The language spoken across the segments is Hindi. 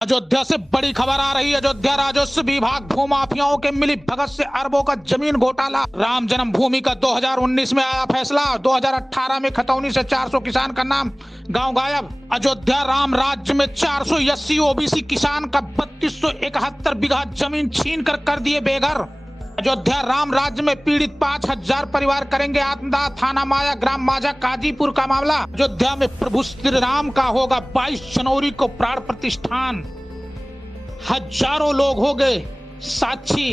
अयोध्या से बड़ी खबर आ रही है। अयोध्या राजस्व विभाग भूमाफियाओं के मिली भगत से अरबों का जमीन घोटाला। राम जन्मभूमि का 2019 में आया फैसला। 2018 में खतौनी से 400 किसान का नाम गांव गायब। अयोध्या राम राज्य में 480 ओबीसी किसान का 3271 बीघा जमीन छीन कर दिए बेघर। अयोध्या राम राज्य में पीड़ित 5000 परिवार करेंगे आत्मदाह। थाना माया ग्राम माझा काजीपुर का मामला। अयोध्या में प्रभु श्री राम का होगा 22 जनवरी को प्राण प्रतिष्ठान। हजारों लोग हो गए साक्षी।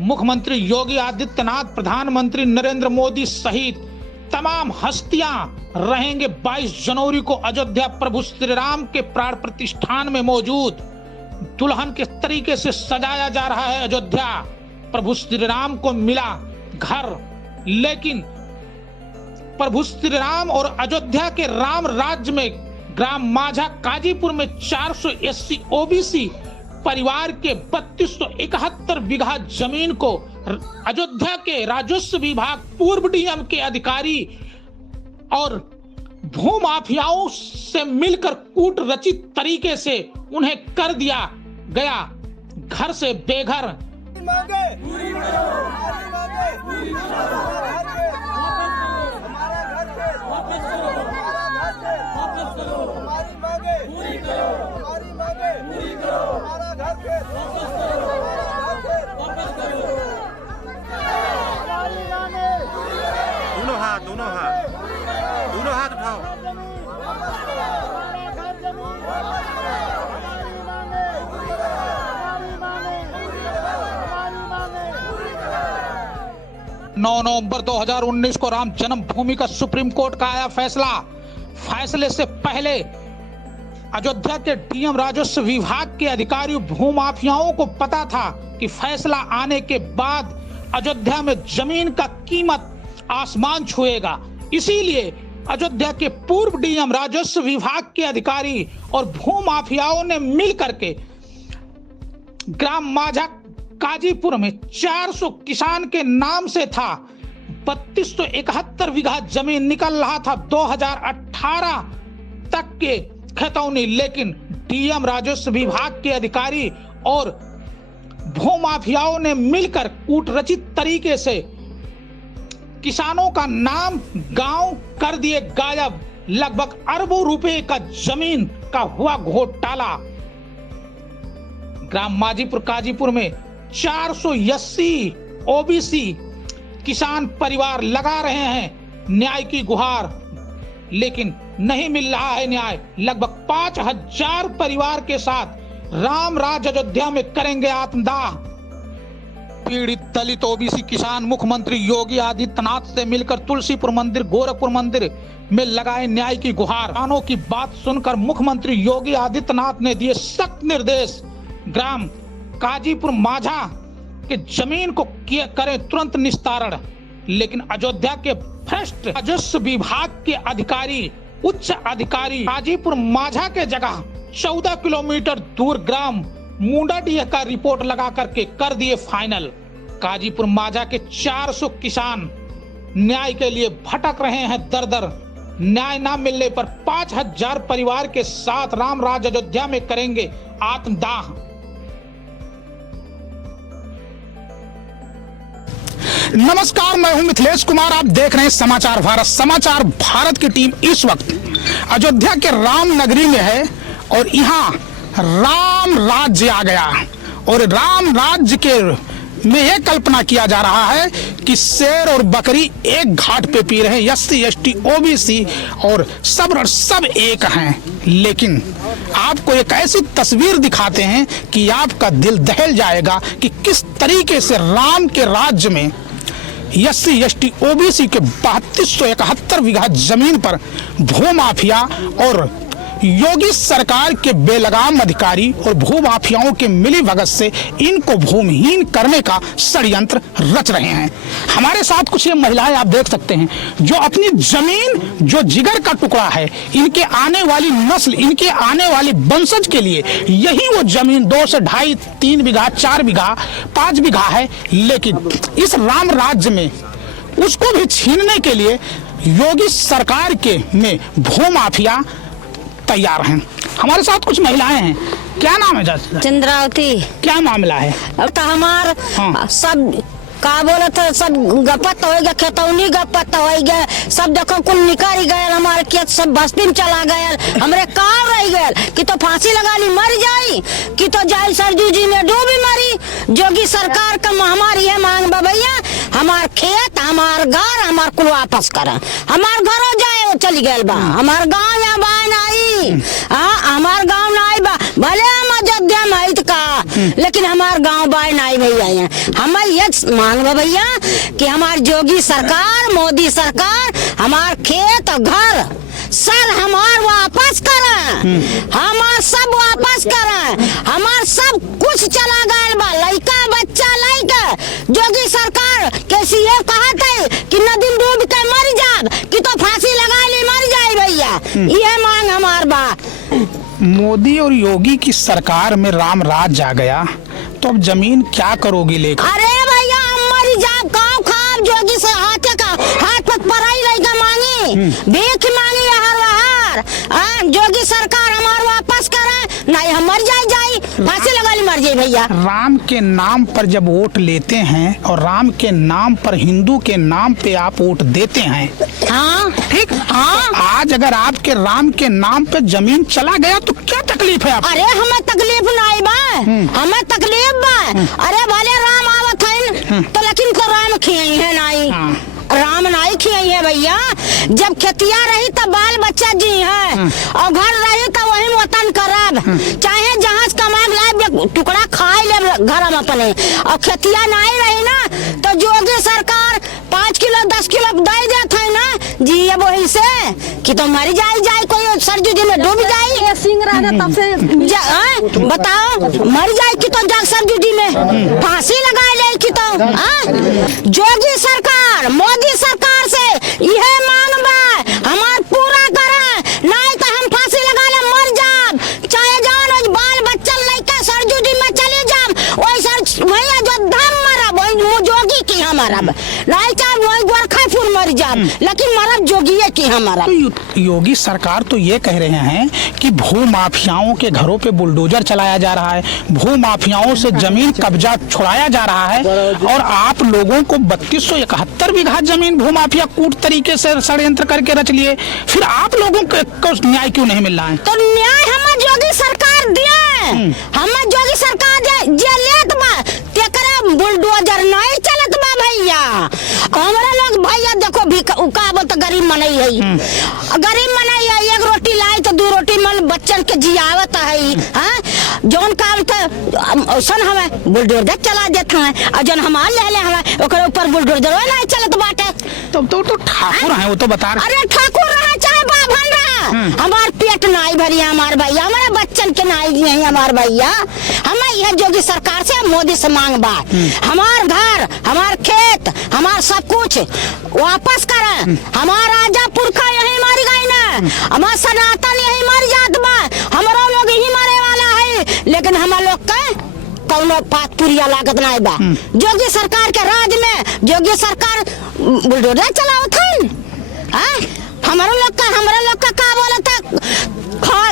मुख्यमंत्री योगी आदित्यनाथ, प्रधानमंत्री नरेंद्र मोदी सहित तमाम हस्तियां रहेंगे 22 जनवरी को अयोध्या प्रभु श्री राम के प्राण प्रतिष्ठान में मौजूद। दुल्हन के तरीके से सजाया जा रहा है अयोध्या। प्रभु श्री राम को मिला घर, लेकिन प्रभु श्री राम और अयोध्या के राम राज्य में ग्राम माझा काजीपुर में 480 ओबीसी परिवार के 3271 बीघा जमीन को अयोध्या के राजस्व विभाग पूर्व डीएम के अधिकारी और भूमाफियाओं से मिलकर कूट रचित तरीके से उन्हें कर दिया गया घर से बेघर। मांगे पूरी करो, हमारी मांगे पूरी करो, हमारा घर के वापस करो, हमारा घर के वापस करो, हमारी मांगे पूरी करो, हमारी मांगे पूरी करो, हमारा घर के वापस करो, हमारा घर के वापस करो, हमारी मांगे दोनों हाथ उठाओ। नवंबर 2019 को राम जन्मभूमि का सुप्रीम कोर्ट का आया फैसला। फैसले से पहले अयोध्या के डीएम राजस्व विभाग के अधिकारियों भूमाफियाओं को पता था कि फैसला आने के बाद अयोध्या में जमीन का कीमत आसमान छुएगा। इसीलिए अयोध्या के पूर्व डीएम राजस्व विभाग के अधिकारी और भूमाफियाओं ने मिलकर के ग्राम माझा काजीपुर में 400 किसान के नाम से था 3271 बीघा जमीन निकल रहा था 2018 तक के खतौनी, लेकिन डीएम राजस्व विभाग के अधिकारी और भूमाफियाओं ने मिलकर कूटरचित तरीके से किसानों का नाम गांव कर दिए गायब। लगभग अरबों रुपए का जमीन का हुआ घोटाला। ग्राम माझीपुर काजीपुर में 480 ओबीसी किसान परिवार लगा रहे हैं न्याय की गुहार, लेकिन नहीं मिल रहा है न्याय। लगभग 5000 परिवार के साथ राम राज अयोध्या में करेंगे आत्मदाह। पीड़ित दलित ओबीसी किसान मुख्यमंत्री योगी आदित्यनाथ से मिलकर तुलसीपुर मंदिर, गोरखपुर मंदिर में लगाए न्याय की गुहार। किसानों की बात सुनकर मुख्यमंत्री योगी आदित्यनाथ ने दिए सख्त निर्देश। ग्राम काजीपुर माझा के जमीन को करें तुरंत निस्तारण, लेकिन अयोध्या के भ्रष्ट राजस्व विभाग के अधिकारी, उच्च अधिकारी काजीपुर माझा के जगह 14 किलोमीटर दूर ग्राम मुंडाडीह का रिपोर्ट लगा करके कर दिए फाइनल। काजीपुर माझा के 400 किसान न्याय के लिए भटक रहे हैं दर दर। न्याय न मिलने पर 5000 परिवार के साथ राम राज अयोध्या में करेंगे आत्मदाह। नमस्कार, मैं हूं मिथिलेश कुमार। आप देख रहे हैं समाचार भारत। समाचार भारत की टीम इस वक्त अयोध्या के राम नगरी में है और यहाँ राम राज्य आ गया। और राम राज्य के में यह कल्पना किया जा रहा है कि शेर और बकरी एक घाट पे पी रहे हैं। SC ST OBC और सब एक हैं। लेकिन आपको एक ऐसी तस्वीर दिखाते हैं कि आपका दिल दहल जाएगा कि किस तरीके से राम के राज्य में SC ST OBC के 3271 बीघा जमीन पर भूमाफिया और योगी सरकार के बेलगाम अधिकारी और भूमाफियाओं के मिली भगत से इनको भूमिहीन करने का षड्यंत्र रच रहे हैं। हमारे साथ कुछ ये महिलाएं आप देख सकते हैं जो अपनी जमीन, जो जिगर का टुकड़ा है, इनके आने वाली नस्ल, इनके आने वाली वंशज के लिए यही वो जमीन 2 से 2.5, 3 बीघा, 4 बीघा, 5 बीघा है, लेकिन इस राम राज्य में उसको भी छीनने के लिए योगी सरकार के में भूमाफिया तैयार हैं। हमारे साथ कुछ महिलाएं हैं। क्या नाम है चाचा? चंद्रावती। क्या मामला है? अब तो हमार सब का बोले थे, सब गपत हो गया, खेतौनी गपत हो गया, सब देखो कुल निकल गए, हमारे खेत सब बस्ती में चला गया, हमरे काम रह गए कि तो फांसी लगा ली मर जाई, कि तो जाई सरजू जी में डूबी मरी। जोगी सरकार का हमारी है मांग भैया, हमार खेत, हमार घर, हमार कुल वापस कर, हमार घरों जाए वो चली गए बा, हमार गाँव या बा नहीं, हमार गाँव नहीं बा, भले हम अयोध्या में का, लेकिन हमार गाँव बाय नहीं भैया। हमें ये मांग भैया कि हमार जोगी सरकार, मोदी सरकार हमार खेत और घर सब हमार वापस करें, हमार सब वापस करें, हमार सब कुछ चला गया बा, लड़का बच्चा लड़का। जोगी सरकार कैसी ये कहा थे कि नदी डूब के मर जाब, कि तो फांसी लगा ली मर जाए भैया, ये मांग हमार बा। मोदी और योगी की सरकार में राम राज जा गया तो अब जमीन क्या करोगी लेकर? अरे भैया हम मरी जाब, गाँव खाब, जोगी से हाथ पर पराई लड़का मांगी, भीख मांगी हर बाहर, जोगी सरकार हमार वापस करे, नहीं हम मर जाई, फांसी लगा ली मर जाए भैया। राम के नाम पर जब वोट लेते हैं और राम के नाम पर, हिंदू के नाम पे आप वोट देते हैं, हाँ ठीक, हाँ। आज अगर आपके राम के नाम पे जमीन चला गया तो क्या तकलीफ है आपको? अरे हमें तकलीफ नहीं बा, हमें तकलीफ बा। अरे भले राम आवत है तो लेकिन तो राम खियाई है नहीं, राम नहीं खियाई है भैया। जब खेतिया रही तब बाल बच्चा जी है, और घर रही तो वही वतन करब, चाहे जहाज कमा लाए टुकड़ा खाए ले घर में अपने, और खेतिया नहीं रही ना तो जोगी सरकार 5 किलो 10 किलो दे देते है ना जी, अब वही से कि तो मर जाए कोई सरजू जी में डूब जाए, सिंह रहने तब से बताओ मर जाए कि तो जा सरजू जी में फांसी लगा ले, कि तो जोगी सरकार, मोदी सरकार से यह मांग बा हमार पूरा करे, नहीं तो हम फांसी लगा ले मर जाब, चाहे जान बाल बच्चा लेके सरजू जी में चले जाब, वही सर भैया जो धम मरब वही जोगी की हमारा, नहीं चाहे वही गोरखापुर मर जाब, लेकिन मरब जोगी की हमारा। तो योगी सरकार तो ये कह रहे हैं कि भू माफियाओं के घरों पे बुलडोजर चलाया जा रहा है, भू माफियाओं से जमीन कब्जा छुड़ाया जा रहा है, और आप लोगों को 3271 बीघा जमीन भू माफिया कूट तरीके से षड्यंत्र करके रच लिए, फिर आप लोगों को न्याय क्यों नहीं मिल रहा है? तो न्याय हमें जोगी सरकार दिए, हमें जोगी सरकार जे लेत बा, तेकरे बुलडोजर नहीं चलत बा भैया। हमारा लोग भैया देखो भी का बोलते गरीब मनई है, गरीब मनई है, एक रोटी लाई तो 2 रोटी मन बच्चन के जियावत है, जौन काम था सन हमें बुलडोजर चला देता है, और जौन हमार ले हमें ओकर ऊपर बुलडोजर नहीं चलत बाटे। तो ठाकुर है वो तो बता रहे। अरे ठाकुर रहा चाहे बाभन रहा, हमार पेट नहीं भरी हमार भैया, हमारे बच्चन के नहीं है हमार भैया। हमें यह जोगी सरकार से मोदी से मांग बा, हमार घर, हमार खेत, हमार सब कुछ वापस करें, हमार राजा पुरखा यही मर गई ना, हमार सनातन यही मर जात बा, हमारा लोग यही मरे वाला है, लेकिन हमार लोग का कौनो पात पुरिया लागत नहीं बा। जोगी सरकार के राज में जोगी सरकार बुलडोजर चलावत है, हमारा लोग का बोला था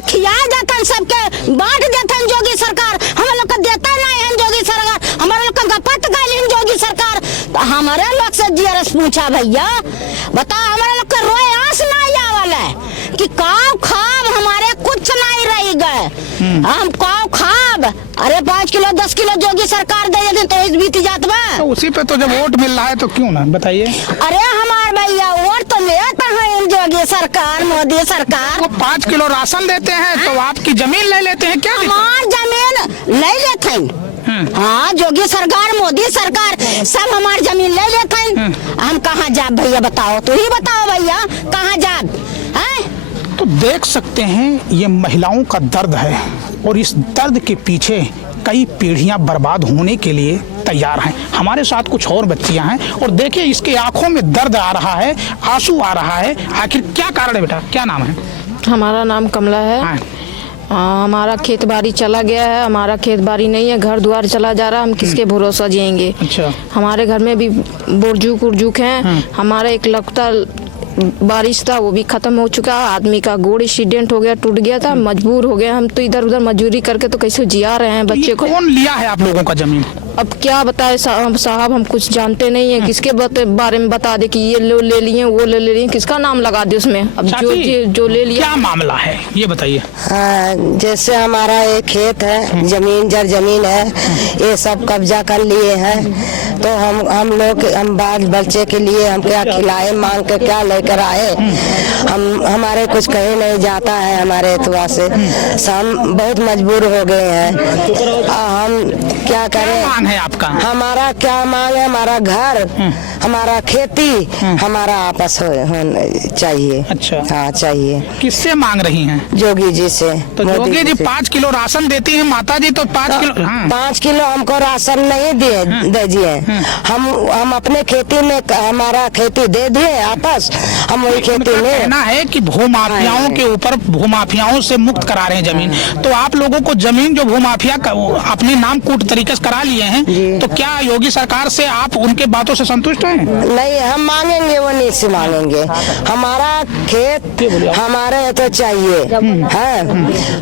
खिया जाता सबके बांट देता जोगी सरकार, हमारे लोग का देता नहीं है जोगी सरकार, हमारे लोग का गपत गई जोगी सरकार। तो हमारे लोग से जीआरएस पूछा भैया बता, हमारे लोग का रोए आंस नहीं आवला है कि काव खाब हमारे कुछ नहीं रह गए, हम काव खाब। अरे 5 किलो 10 किलो जोगी सरकार दे देते तो इस बीती जात बा, तो उसी पे तो जब वोट मिल रहा है तो क्यों ना बताइए। अरे हमार भैया वोट तो लेता है जोगी सरकार, मोदी सरकार। वो 5 किलो राशन देते हैं तो आपकी जमीन ले लेते हैं क्या? हमार जमीन ले लेते हैं, हाँ जोगी सरकार मोदी सरकार सब हमार जमीन ले लेते हैं। हम कहाँ जाब भैया बताओ, तू ही बताओ भैया कहाँ जाब। तो देख सकते हैं ये महिलाओं का दर्द है, और इस दर्द के पीछे कई पीढ़ियां बर्बाद होने के लिए तैयार हैं। हमारे साथ कुछ और बच्चियां हैं, और देखिए इसके आंखों में दर्द आ रहा है, आंसू आ रहा है। आखिर क्या कारण है बेटा, क्या नाम है? हमारा नाम कमला है। हमारा खेत बाड़ी चला गया है, हमारा खेत बाड़ी नहीं है, घर द्वार चला जा रहा है, हम किसके भरोसा जिएंगे। अच्छा। हमारे घर में भी बुर्जुक उर्जुक हैं, हमारा एक लौता बारिश था वो भी खत्म हो चुका, आदमी का गोड़ एक्सीडेंट हो गया, टूट गया था, मजबूर हो गए हम तो इधर उधर मजदूरी करके तो कैसे जिया रहे हैं बच्चे को। कौन लिया है आप लोगों का जमीन? अब क्या बताए साहब, हम कुछ जानते नहीं है, किसके बारे में बता दे कि ये ले लिए वो ले लिए, किसका नाम लगा दे उसमें। अब जो ले लिया। क्या मामला है ये बताइए। जैसे हमारा एक खेत है, जमीन जमीन है, ये सब कब्जा कर लिए हैं, तो हम लोग हम बाल बच्चे के लिए हम क्या खिलाए, मांग के क्या लेकर आए, हमारे कुछ कहीं नहीं जाता है हमारे एतवा से, हम बहुत मजबूर हो गए हैं। हम क्या करें? मांग है आपका? हमारा क्या मांग है? हमारा घर, हमारा खेती, हमारा आपस होना चाहिए। अच्छा। हाँ चाहिए। किससे मांग रही हैं? जोगी जी से। तो जोगी जी 5 किलो राशन देती हैं माता जी, तो 5 किलो 5 किलो हमको राशन नहीं दीजिए। हम अपने खेती में हमारा खेती दे दिए आपस, हम वही खेती में। कहना है कि भूमाफियाओं के ऊपर, भूमाफियाओं से मुक्त करा रहे हैं जमीन, तो आप लोगों को जमीन जो भूमाफिया अपने नाम कूट तरीके से करा लिए हैं, तो क्या योगी सरकार से आप उनके बातों से संतुष्ट हैं? नहीं, हम मांगेंगे, वो नहीं से मांगेंगे। हमारा खेत हमारे तो चाहिए है,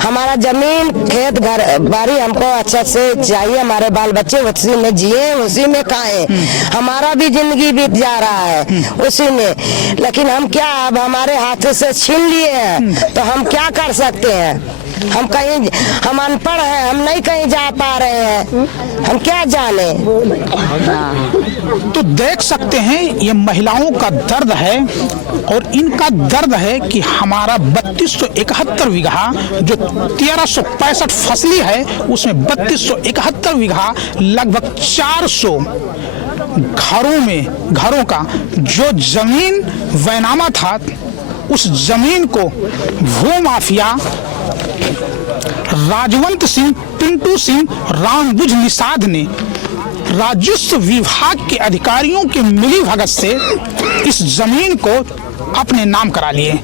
हमारा जमीन खेत घर बारी हमको अच्छा से चाहिए, हमारे बाल बच्चे उसी में जिए, उसी में खाएं, हमारा भी जिंदगी बीत जा रहा है उसी में। लेकिन हम क्या, अब हमारे हाथ से छीन लिए हैं, तो हम क्या कर सकते हैं? हम कहीं, हम अनपढ़ हैं, हम नहीं कहीं जा पा रहे हैं, हम क्या जाने। तो देख सकते हैं ये महिलाओं का दर्द है, और इनका दर्द है कि हमारा 3271 बीघा जो 1365 फसली है, उसमें 3271 बीघा लगभग 400 घरों का जो जमीन बैनामा था, उस जमीन को भूमाफिया राजवंत सिंह, पिंटू सिंह, रामबुझ निषाद ने राजस्व विभाग के अधिकारियों के मिलीभगत से इस जमीन को अपने नाम करा लिए।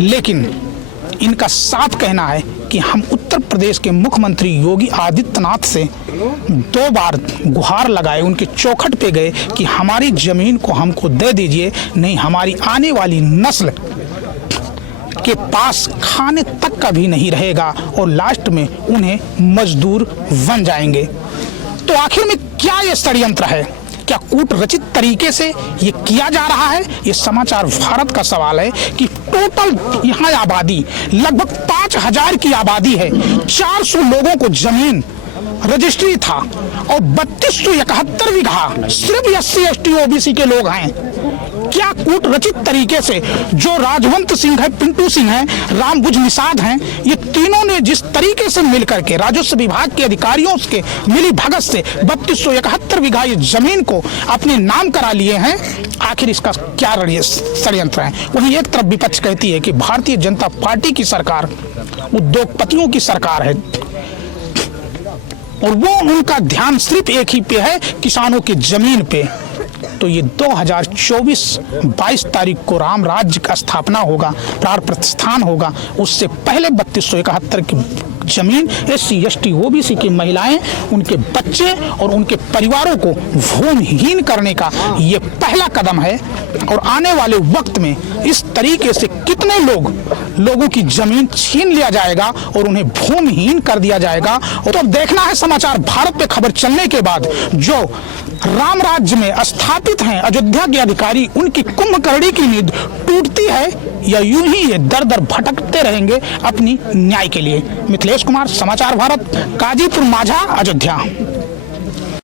लेकिन इनका साफ कहना है कि हम उत्तर प्रदेश के मुख्यमंत्री योगी आदित्यनाथ से 2 बार गुहार लगाए, उनके चौखट पे गए कि हमारी जमीन को हमको दे दीजिए, नहीं हमारी आने वाली नस्ल के पास खाने तक का भी नहीं रहेगा, और लास्ट में उन्हें मजदूर बन जाएंगे। तो आखिर में क्या ये षड्यंत्र है? क्या कूट रचित तरीके से ये किया जा रहा है? ये समाचार भारत का सवाल है कि टोटल यहाँ आबादी लगभग 5000 की आबादी है, 400 लोगों को जमीन रजिस्ट्री था, और 3271 बीघा सिर्फ SC ST OBC के लोग हैं। क्या कूट रचित तरीके से जो राजवंत सिंह है, पिंटू सिंह है, रामबुझ निषाद हैं, ये तीनों ने जिस तरीके से मिलकर के राजस्व विभाग के अधिकारियों के मिली भगत से 3271 बीघा ये जमीन को अपने नाम करा लिए हैं, आखिर इसका क्या षड्यंत्र है? वहीं एक तरफ विपक्ष कहती है कि भारतीय जनता पार्टी की सरकार उद्योगपतियों की सरकार है, और वो उनका ध्यान सिर्फ एक ही पे है, किसानों की जमीन पे। तो ये 2024-22 तारीख को राम राज्य का स्थापना होगा, प्राण प्रतिष्ठान होगा, उससे पहले 3271 की जमीन SC ST OBC की महिलाएं, उनके बच्चे और उनके परिवारों को भूमिहीन करने का ये पहला कदम है। और आने वाले वक्त में इस तरीके से कितने लोगों की जमीन छीन लिया जाएगा और उन्हें भूमिहीन कर दिया जाएगा। और तो अब देखना है समाचार भारत पे खबर चलने के बाद जो राम राज्य में स्थापित हैं अयोध्या के अधिकारी, उनकी कुंभकर्णी की नींद टूटती है या यूं ही ये दर दर भटकते रहेंगे अपनी न्याय के लिए। मिथिलेश कुमार, समाचार भारत, काजीपुर माझा, अयोध्या।